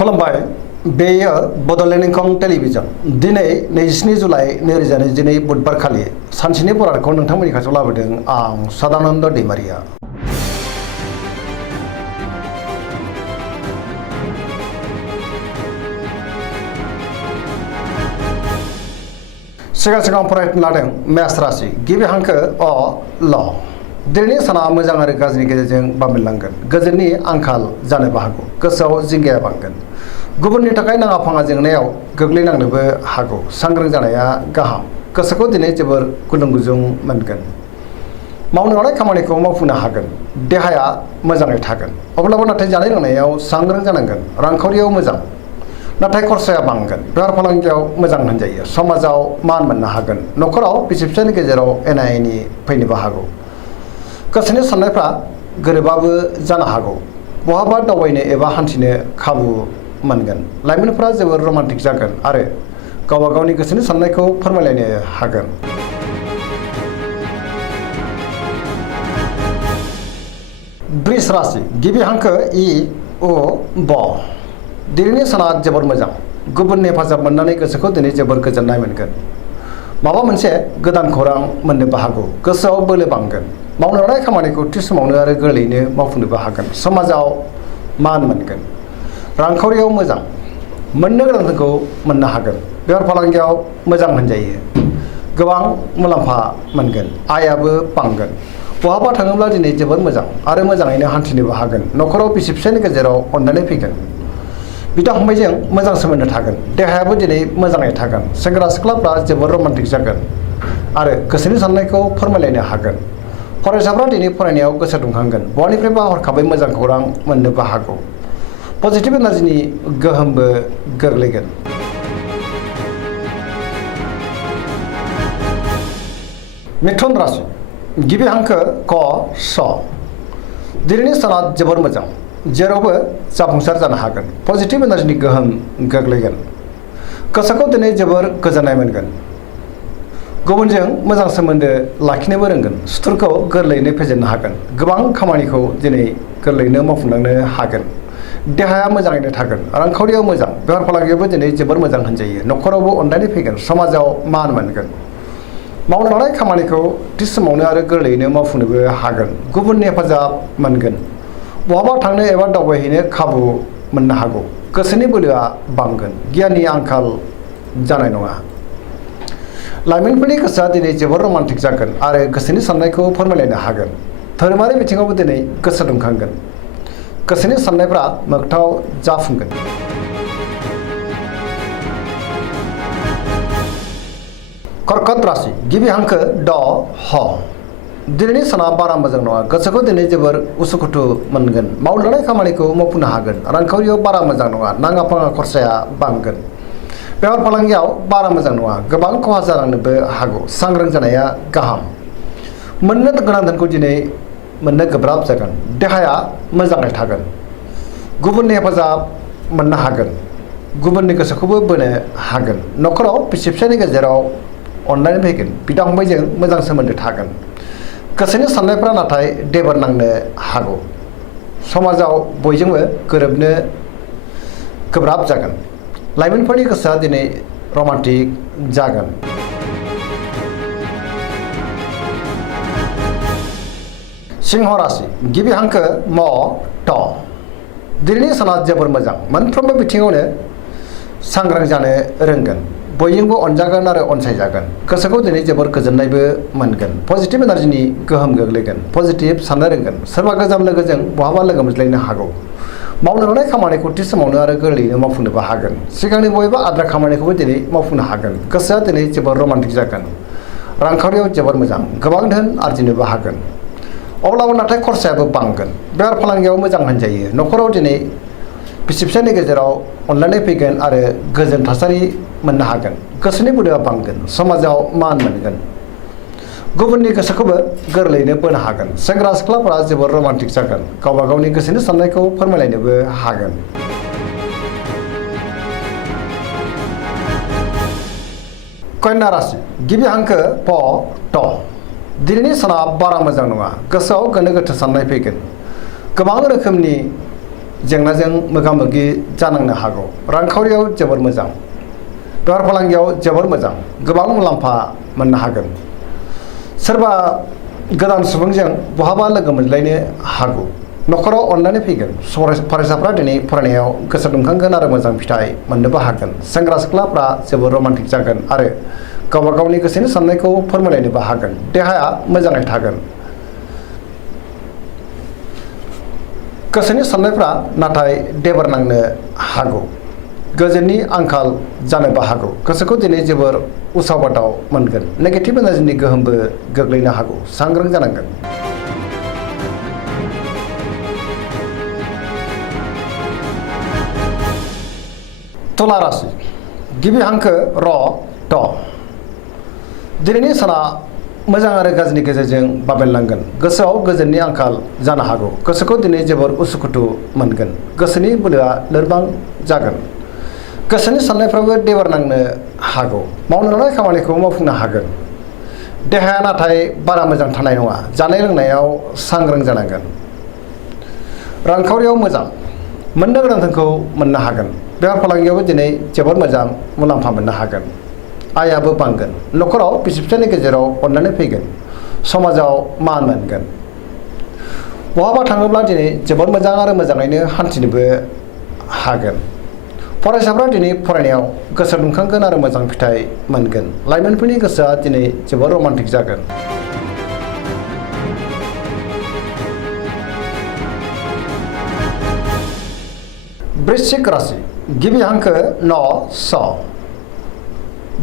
खुलुमबाय बेयो बड'लेण्ड इंखं टेलिभिजन दिनै 27 जुलाइ 2022 बुधबार खालि सानसेनि बरादखौ नोंथांमोननि खाथियाव लाबोदों आं सदानन्द दैमारिया। सिगां फरायनो लादों मेष राशि गिबि हांखो अ ल। दिनैनि साना मोजां आरो गाज्रिनि गेजेरजों बाबेनलांगोन। गोजोननि आंखाल जानोबो हागौ। गोसोआव जिंगाया बांगोन। गुबुननि थाखाय नाङा फाङा जेंनायाव गोग्लैनांनोबो हागौ। सांग्रां जानाया गाहाम। गोसोखौ दिनै जोबोर गुदुं गुजुं मोनगोन। मावनो लानाय खामानिखौ मावफुंनो हागोन। देहाया मोजाङै थागोन। अब्लाबो नाथाय जानाय लोंनायाव सांग्रां जानांगोन। रांखावरियाव मोजां नाथाय खरसाया बांगोन। बेफार फालांगियाव मोजां होनजायो। समाजाव मान मोननो हागोन। न'खराव बिसि फिसायनि गेजेराव एना एनि फैनोबो हागौ। गोसोनि साननायफ्रा गोरोबाबो जानो हागौ। बहाबा दावबायनो एबा हान्थिनो खाबु मोनगोन। लाइमोनफोरा जोबोर रमान्टिक जागोन आरो गावबा गावनि गोसोनि साननायखौ फोरमायलायनो हागोन। वृष राशि गिबि हांखो इ उ ब। दिनैनि साना जोबोर मोजां। गुबुननि हेफाजाब मोननानै गोसोखौ दिनै जोबोर गोजोननाय मोनगोन। माबा मोनसे गोदान खौरां मोननोबो हागौ। गोसोआव बोलो बांगोन। मावनो लानाय खामानिखौ थि समावनो आरो गोरलैयैनो मावफुंनोबो हागोन। समाजाव मान मोनगोन। रांखावरियाव मोजां मोननो गोनांखौ मोननो हागोन। बेफार फालांगियाव मोजां होनजायो। गोबां मुलाम्फा मोनगोन। आयाबो बांगोन। बहाबा थाङोब्ला दिनै जोबोर मोजां आरो मोजाङैनो हान्थिनोबो हागोन। न'खराव बिसि फिसायनि गेजेराव अनलायनाय फैगोन। बिदा फंबायजों मोजां सोमोन्दो थागोन। देहायाबो दिनै मोजाङै थागोन। सेंग्रा सिख्लाफ्रा जोबोर रमान्टिक जागोन आरो गोसोनि साननायखौ फोरमायलायनो हागोन। फरायसाफ्रा दिनै फरायनायाव गोसो दुंखांगोन। बहानिफ्रायबा हरखाबै मोजां खौरां मोननोबो हागौ। पजिटिभ एनार्जिनि गोहोमबो गोग्लैगोन। मिथुन राशि गिबि हांखो क स। दिनैनि साना जोबोर मोजां। जेरावबो जाफुंसार जानो हागोन। पजिटिभ एनार्जिनि गोहोम गोग्लैगोन। गोसोखौ दिनै जोबोर गोजोननाय मोनगोन। गुबुनजों मोजां सोमोन्दो लाखिनोबो रोंगोन। सुथुरखौ गोरलैयैनो फेजेननो हागोन। गोबां खामानिखौ दिनै गोरलैयैनो मावफुंलांनो हागोन। देहाया मोजाङैनो थागोन। रांखावरियाव मोजां। बेफार फालांगियावबो दिनै जोबोर मोजां होनजायो। न'खरावबो अनलायनाय फैगोन। समाजाव मान मोनगोन। मावनो लानाय खामानिखौ थि समावनो आरो गोरलैयैनो मावफुंनोबो हागोन। गुबुननि हेफाजाब मोनगोन। बहाबा थांनो एबा दावबायहैनो खाबु मोननो हागौ। गोसोनि बोलोआ बांगोन। गियाननि आंखाल जानाय नङा। लाइमोनफोरनि गोसोआ दिनै जोबोर रमान्टिक जागोन आरो गोसोनि साननायखौ फोरमायलायनो हागोन। धोरोमारि बिथिङावबो दिनै गोसो दुंखांगोन। गोसोनि साननायफ्रा मोगथाङाव जाफुंगोन। कर्कट राशि गिबि हांखो ड ह। दिनैनि साना बारा मोजां नङा। गोसोखौ दिनै जोबोर उसुखुथु मोनगोन। मावनो लानाय खामानिखौ मावफुंनो हागोन। रांखावरियाव बारा मोजां नङा। नाङा फाङा खरसाया बांगोन। बेफार फालांगियाव बारा मोजां नङा। गोबां खहा जालांनोबो हागौ। सांग्रां जानाया गाहाम। मोननो गोनां धोनखौ दिनै मोननो गोब्राब जागोन। देहाया मोजाङै थागोन। गुबुननि हेफाजाब मोननो हागोन। गुबुननि गोसोखौबो बोनो हागोन। न'खराव बिसि फिसायनि गेजेराव अनलायनाय फैगोन। बिदा फंबायजों मोजां सोमोन्दो थागोन। गोसोनि साननायफ्रा नाथाय देबोर नांनो हागौ। समाजाव बयजोंबो गोरोबनो गोब्राब जागोन। लाइमोनफोरनि गोसोआ दिनै रमान्टिक जागोन। सिंह राशि गिबि हांखो म ट। दिनैनि साना जोबोर मोजां। मोनफ्रोमबो बिथिङावनो सांग्रां जानो रोंगोन। बयजोंबो अनजागोन आरो अनसायजागोन। गोसोखौ दिनै जोबोर गोजोननायबो मोनगोन। पजिटिभ एनार्जिनि गोहोम गोग्लैगोन। पजिटिभ साननो रोंगोन। सोरबा गोजाम लोगोजों बहाबा लोगो मोनज्लायनो हागौ। मावनो लानाय खामानिखौ थि समावनो आरो गोरलैयैनो मावफुंनोबो हागोन। सिगांनि बबेबा आद्रा खामानिखौबो दिनै मावफुंनो हागोन। गोसोआ दिनै जोबोर रमान्टिक जागोन। रांखावरियाव जोबोर मोजां। गोबां धोन आरजिनोबो हागोन। अब्लाबो नाथाय खरसायाबो बांगोन। बेफार फालांगियाव मोजां होनजायो। न'खराव दिनै बिसि फिसायनि गेजेराव अनलायनाय फैगोन आरो गोजोन थासारि मोननो हागोन। गोसोनि बोलोआ बांगोन। समाजाव मान मोनगोन। गुबुननि गोसोखौबो गोरलैयैनो बोनो हागोन। सेंग्रा सिख्लाफोरा जोबोर रमान्टिक जागोन। गावबा गावनि गोसोनि साननायखौ फोरमायलायनोबो हागोन। कन्या राशि गिबि हांखो प ट। दिनैनि साना बारा मोजां नङा। गोसोआव गोनो गोथो साननाय फैगोन। गोबां रोखोमनि जेंनाजों मोगा मोगि जानांनो हागौ। रांखावरियाव जोबोर मोजां, बेफार फालांगियाव जोबोर मोजां, गोबां मुलाम्फा मोननो हागोन। सोरबा गोदान सुबुंजों बहाबा लोगो मोनलायनो हागौ। न'खराव अननानै फैगोन। फरायसाफ्रा दिनै फरायनायाव गोसो दुंखांगोन आरो मोजां फिथाइ मोननोबो हागोन। सेंग्रा सिख्लाफ्रा जोबोर रमान्टिक जागोन आरो गावबा गावनि गोसोनि साननायखौ फोरमायलायनोबो हागोन। देहाया मोजाङै थागोन। गोसोनि साननायफ्रा नाथाय देबार नांनो हागौ। गोजोननि आंखाल जानोबो हागौ। गोसोखौ दिनै जोबोर उसाव बादाव मोनगोन। नेगेटिभ एनार्जिनि गोहोमबो गोग्लैनो हागौ। सांग्रां जानांगोन। तुला राशि गिबि हांखो र ट। दिनैनि साना मोजां आरो गाज्रिनि गेजेरजों बाबेनलांगोन। गोसोआव गोजोननि आंखाल जानो हागौ। गोसोखौ दिनै जोबोर उसुखुथु मोनगोन। गोसोनि बोलोआ लोरबां जागोन। गोसोनि साननायफ्राबो देबार नांनो हागौ। मावनो लानाय खामानिखौ मावफुंनो हागोन। देहाया नाथाय बारा मोजां थानाय नङा। जानाय लोंनायाव सांग्रां जानांगोन। रांखावरियाव मोजां, मोननो गोनां धोनखौ मोननो हागोन। बेफार फालांगियावबो दिनै जोबोर मोजां मुलाम्फा मोननो हागोन। आयाबो बांगोन। न'खराव बिसि फिसायनि गेजेराव अननानै फैगोन। समाजाव मान मोनगोन। बहाबा थाङोब्ला दिनै जोबोर मोजां आरो मोजाङैनो हान्थिनोबो हागोन। फरायसाफ्रा दिनै फरायनायाव गोसो दुंखांगोन आरो मोजां फिथाइ मोनगोन। लाइमोनफोरनि गोसोआ दिनै जोबोर रमान्टिक जागोन। वृश्चिक राशि गिबि हांखो न स।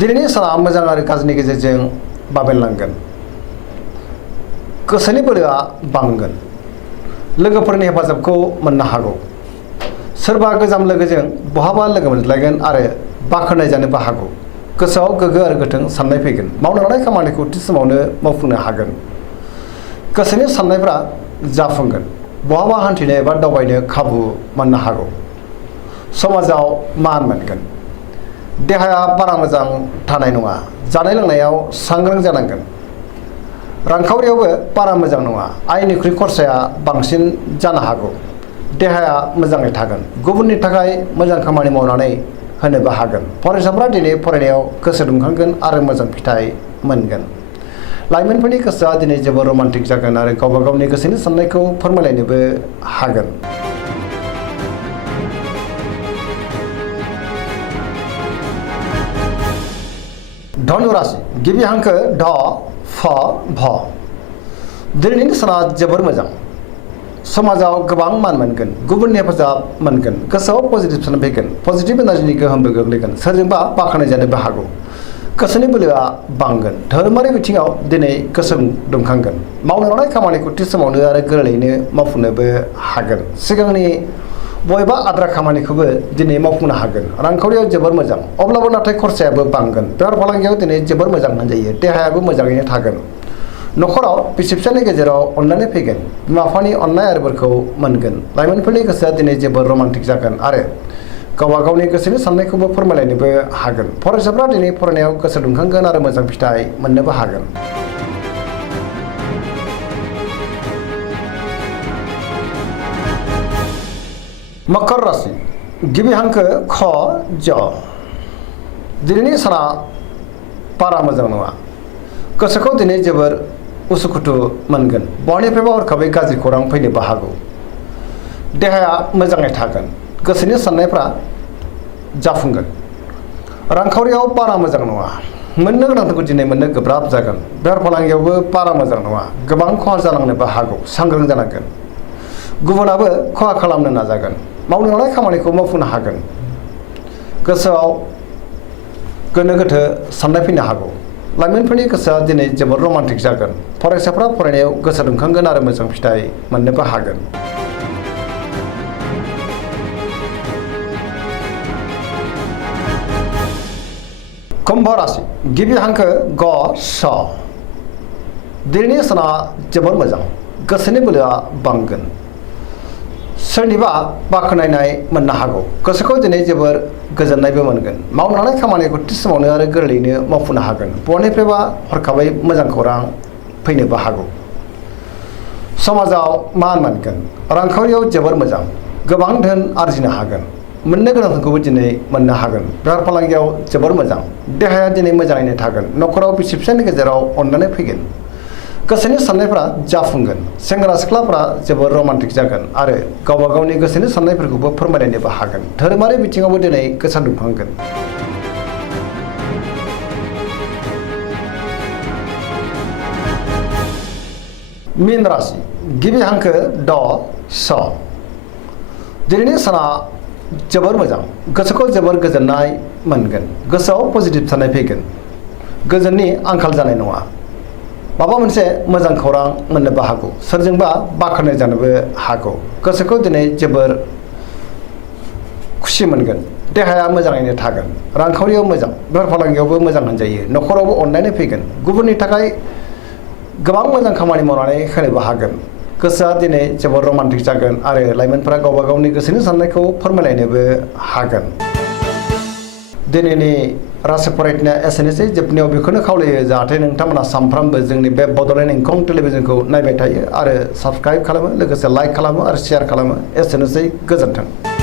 दिनैनि साना मोजां आरो गाज्रिनि गेजेरजों बाबेनलांगोन। गोसोनि बोलोआ बांगोन। लोगोफोरनि हेफाजाबखौ मोननो हागौ। सोरबा गोजाम लोगोजों बहाबा लोगो मोनज्लायगोन आरो बाख्नाय जानोबो हागौ। गोसोआव गोग्गो आरो गोथों साननाय फैगोन। मावनो लानाय खामानिखौ थि समावनो मावफुंनो हागोन। गोसोनि साननायफ्रा जाफुंगोन। बहाबा हान्थिनो एबा दावबायनो खाबु मोननो हागौ। समाजाव मान मोनगोन। देहाया बारा मोजां थानाय नङा। जानाय लोंनायाव सांग्रां जानांगोन। रांखावरियावबो बारा मोजां नङा। आयनिख्रुइ खरसाया बांसिन जानो हागौ। देहाया मोजाङै थागोन। गुबुननि थाखाय मोजां खामानि मावनानै होनोबो हागोन। फरायसाफ्रा दिनै फरायनायाव गोसो दुंखांगोन आरो मोजां फिथाइ मोनगोन। लाइमोनफोरनि गोसोआ दिनै जोबोर रमान्टिक जागोन आरो गावबा गावनि गोसोनि साननायखौ फोरमायलायनोबो हागोन। धनु राशि गिबि हांखो ध फ भ। दिनैनि साना जोबोर मोजां। समाजाव गोबां मान मोनगोन। गुबुननि हेफाजाब मोनगोन। गोसोआव पजिटिभ साननाय फैगोन। पजिटिभ एनार्जिनि गोहोमबो गोग्लैगोन। सोरजोंबा बाख्नाय जानोबो हागौ। गोसोनि बोलोआ बांगोन। धोरोमारि बिथिङाव दिनै गोसो दुंखांगोन। मावनो लानाय खामानिखौ थि समावनो आरो गोरलैयैनो मावफुंनोबो हागोन। सिगांनि बबेबा आद्रा खामानिखौबो दिनै मावफुंनो हागोन। रांखावरियाव जोबोर मोजां, अब्लाबो नाथाय खरसायाबो बांगोन। बेफार फालांगियाव दिनै जोबोर मोजां होनजायो। देहायाबो मोजाङैनो थागोन। न'खराव बिसि फिसायनि गेजेराव अननानै फैगोन। बिमा बिफानि अननाय आरो बोरखौ मोनगोन। लाइमोनफोरनि गोसोआ दिनै जोबोर रमान्टिक जागोन आरो गावबा गावनि गोसोनि साननायखौबो फोरमायलायनोबो हागोन। फरायसाफ्रा दिनै फरायनायाव गोसो दुंखांगोन आरो मोजां फिथाइ मोननोबो हागोन। मकर राशि गिबि हांखो ख ज। दिनैनि साना बारा मोजां नङा। गोसोखौ दिनै जोबोर उसुखुथु मोनगोन। बहानिफ्रायबा हरखाबै गाज्रि खौरां फैनोबो हागौ। देहाया मोजाङै थागोन। गोसोनि साननायफ्रा जाफुंगोन। रांखावरियाव बारा मोजां नङा। मोननो गोनांखौ दिनै मोननो गोब्राब जागोन। बेफार फालांगियावबो बारा मोजां नङा। गोबां खहा जालांनोबो हागौ। सांग्रां जानांगोन। गुबुनाबो खहा खालामनो नाजागोन। मावनो लानाय खामानिखौ मावफुंनो हागोन। गोसोआव गोनो गोथो साननाय फैनो हागौ। लाइमोनफोरनि गोसोआ दिनै जोबोर रमान्टिक जागोन। फरायसाफ्रा फरायनायाव गोसो दुंखांगोन आरो मोजां फिथाइ मोननोबो हागोन। कुम्भ राशि गिबि हांखो ग स। दिनैनि साना जोबोर मोजां। गोसोनि बोलोआ बांगोन। सोरनिबा बाख्नायनाय मोननो हागौ। गोसोखौ दिनै जोबोर गोजोननायबो मोनगोन। मावनो लानाय खामानिखौ थि समावनो आरो गोरलैयैनो मावफुंनो हागोन। बहानिफ्रायबा हरखाबै मोजां खौरां फैनोबो हागौ। समाजाव मान मोनगोन। रांखावरियाव जोबोर मोजां। गोबां धोन आरजिनो हागोन। मोननो गोनांखौबो दिनै मोननो हागोन। बेफार फालांगियाव जोबोर मोजां। देहाया दिनै मोजाङैनो थागोन। न'खराव बिसि फिसायनि गेजेराव अननानै फैगोन। गोसोनि साननायफ्रा जाफुंगोन। सेंग्रा सिख्लाफ्रा जोबोर रमान्टिक जागोन आरो गावबा गावनि गोसोनि साननायफोरखौबो फोरमायलायनोबो हागोन। धोरोमारि बिथिङावबो दिनै गोसो दुंखांगोन। मीन राशि गिबि हांखो ड स। दिनैनि साना जोबोर मोजां। गोसोखौ जोबोर गोजोननाय मोनगोन। गोसोआव पजिटिभ साननाय फैगोन। गोजोननि आंखाल जानाय नङा। माबा मोनसे मोजां खौरां मोननोबो हागौ। सोरजोंबा बाख्नाय जानोबो हागौ। गोसोखौ दिनै जोबोर खुसि मोनगोन। देहाया मोजाङैनो थागोन। रांखावरियाव मोजां। बेफार फालांगियावबो मोजां होनजायो। न'खरावबो अननायनो फैगोन। गुबुननि थाखाय गोबां मोजां खामानि मावनानै होनोबो हागोन। गोसोआ दिनै जोबोर रमान्टिक जागोन आरो लाइमोनफोरा गावबा गावनि गोसोनि साननायखौ फोरमायलायनोबो हागोन। दिनैनि राशि फरायनाया एसेनोसै। जोबनायाव बेखौनो खावलायो जाहाथे नोंथांमोना सानफ्रामबो जोंनि बे बड'लेण्ड इंखं टेलिभिजनखौ नायबाय थायो आरो साबस्क्राइब खालामो, लोगोसे लाइक खालामो आरो शेयार खालामो। एसेनोसै, गोजोन्थों।